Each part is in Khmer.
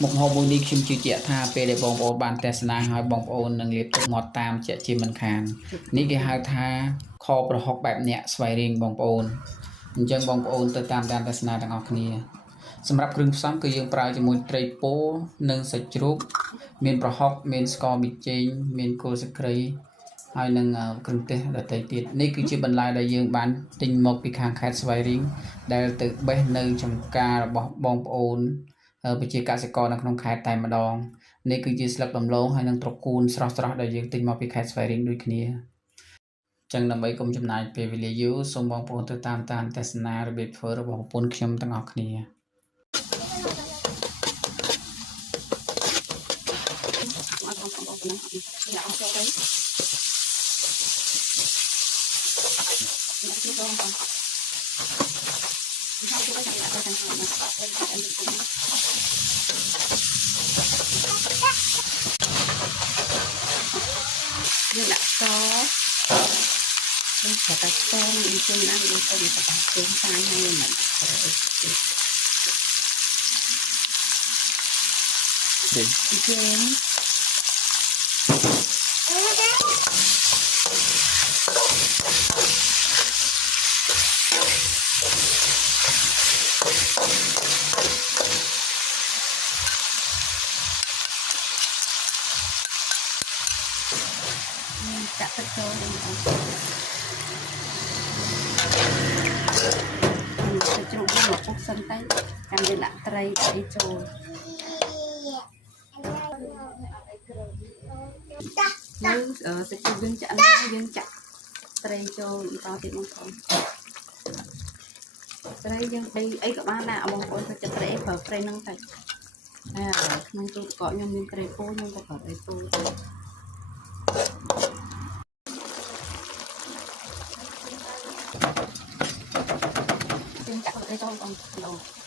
một hôm buổi đi khiêm chịu chẹt tha về để bong ôn bàn tè sna hỏi bong ôn nâng liệp tự ngọt tam chẹt chim mình khàn ní cái hai tha kho pro học bẹp nhẹ xoay riêng bong ôn chân bong ôn từ tam đàn tè sna đang học niaสำหรับគ្រឿងផ្សំគឺយើងប្រើជាមួយត្រីពោនិងសាច់ជ្រូកមានប្រហុកមានស្ករប៊ីចេងមានគល់ស្លឹកគ្រៃហើយនឹងគ្រឿងទេសដទៃទៀតនេះគឺជាបន្លែដែលយើងបានទិញមកពីខាងខេត្តស្វាយរៀងដែលទៅបេះនៅចំការរបស់បងប្អូនប្រជាកសិករនៅក្នុងខេត្តតែម្ដងនេះគឺជាស្លឹកដំឡូងហើយនឹងត្រកួនស្រស់ៗដែលយើងទិញមកពីខេត្តស្វាយរៀងដូចគ្នាចឹងដើម្បីកុំចំណាយពេលវេលាយូរសូមបងប្អូនទៅតាមទស្សនារបៀបធ្វើរបស់ប្រពន្ធខ្ញុំទាំងអស់គ្នាอย่าเอาចូលទៅនេះគឺបងបងហើយគឺទៅដាក់ទៅទាំងហ្នឹងយើងដាក់សយើងតែតែស្ទងអ៊ីជុំណាយើងទៅតែតែជើងសាយហើយមិនជើងចាក់ទឹកចូលទៅជ្រូកមកពុកសិនទៅចាំយើងដាក់ត្រីចូលយើងសាច់ជ្រូកយើងចាក់យើងចាក់ត្រីចូលបន្តទៀតបងប្អូនត្រីយើងអីក៏បានដែរបងប្អូនទៅចាក់ត្រីប្រើត្រីហ្នឹងទៅក្នុងទូកកខ្ញុំមានត្រីពោខ្ញុំក៏ប្រើត្រីពោយើងចាក់ត្រីចូលបងប្អូន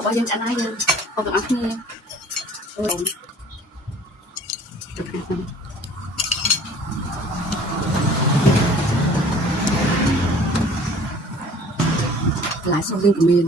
របស់យើងចាក់ណាយើងអបទាំងអស់គ្នាអូយឡាយសុំវិញក៏មាន